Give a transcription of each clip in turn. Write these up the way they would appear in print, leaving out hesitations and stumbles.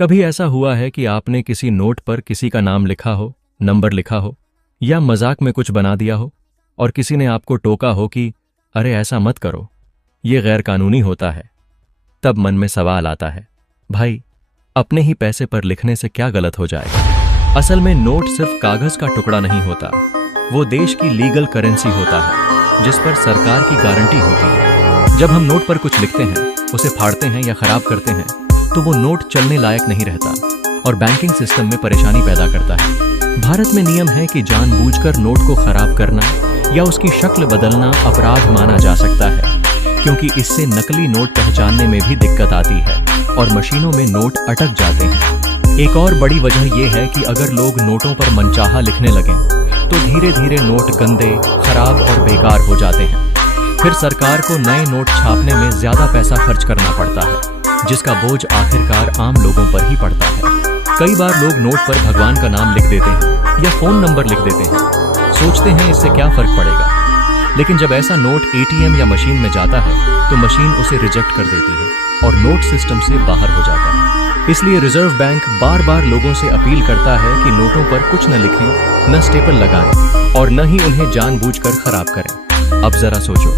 कभी ऐसा हुआ है कि आपने किसी नोट पर किसी का नाम लिखा हो, नंबर लिखा हो या मजाक में कुछ बना दिया हो और किसी ने आपको टोका हो कि अरे ऐसा मत करो, ये गैर कानूनी होता है। तब मन में सवाल आता है, भाई अपने ही पैसे पर लिखने से क्या गलत हो जाएगा। असल में नोट सिर्फ कागज का टुकड़ा नहीं होता, वो देश की लीगल करेंसी होता है जिस पर सरकार की गारंटी होती है। जब हम नोट पर कुछ लिखते हैं, उसे फाड़ते हैं या खराब करते हैं तो वो नोट चलने लायक नहीं रहता और बैंकिंग सिस्टम में परेशानी पैदा करता है। भारत में नियम है कि जानबूझकर नोट को खराब करना या उसकी शक्ल बदलना अपराध माना जा सकता है, क्योंकि इससे नकली नोट पहचानने में भी दिक्कत आती है और मशीनों में नोट अटक जाते हैं। एक और बड़ी वजह यह है कि अगर लोग नोटों पर मनचाहा लिखने लगें तो धीरे धीरे नोट गंदे, खराब और बेकार हो जाते हैं। फिर सरकार को नए नोट छापने में ज्यादा पैसा खर्च करना पड़ता है, जिसका बोझ आखिरकार आम लोगों पर ही पड़ता है। कई बार लोग नोट पर भगवान का नाम लिख देते हैं या फोन नंबर लिख देते हैं, सोचते हैं इससे क्या फर्क पड़ेगा। लेकिन जब ऐसा नोट एटीएम या मशीन में जाता है तो मशीन उसे रिजेक्ट कर देती है और नोट सिस्टम से बाहर हो जाता है। इसलिए रिजर्व बैंक बार बार लोगों से अपील करता है कि नोटों पर कुछ न लिखें, न स्टेपल लगाएं और न ही उन्हें जानबूझकर खराब करें। अब जरा सोचो,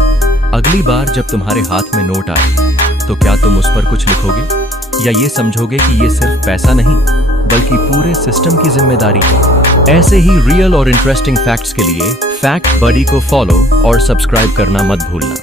अगली बार जब तुम्हारे हाथ में नोट आए तो क्या तुम उस पर कुछ लिखोगे या ये समझोगे कि ये सिर्फ पैसा नहीं बल्कि पूरे सिस्टम की जिम्मेदारी है। ऐसे ही रियल और इंटरेस्टिंग फैक्ट्स के लिए फैक्ट बडी को फॉलो और सब्सक्राइब करना मत भूलना।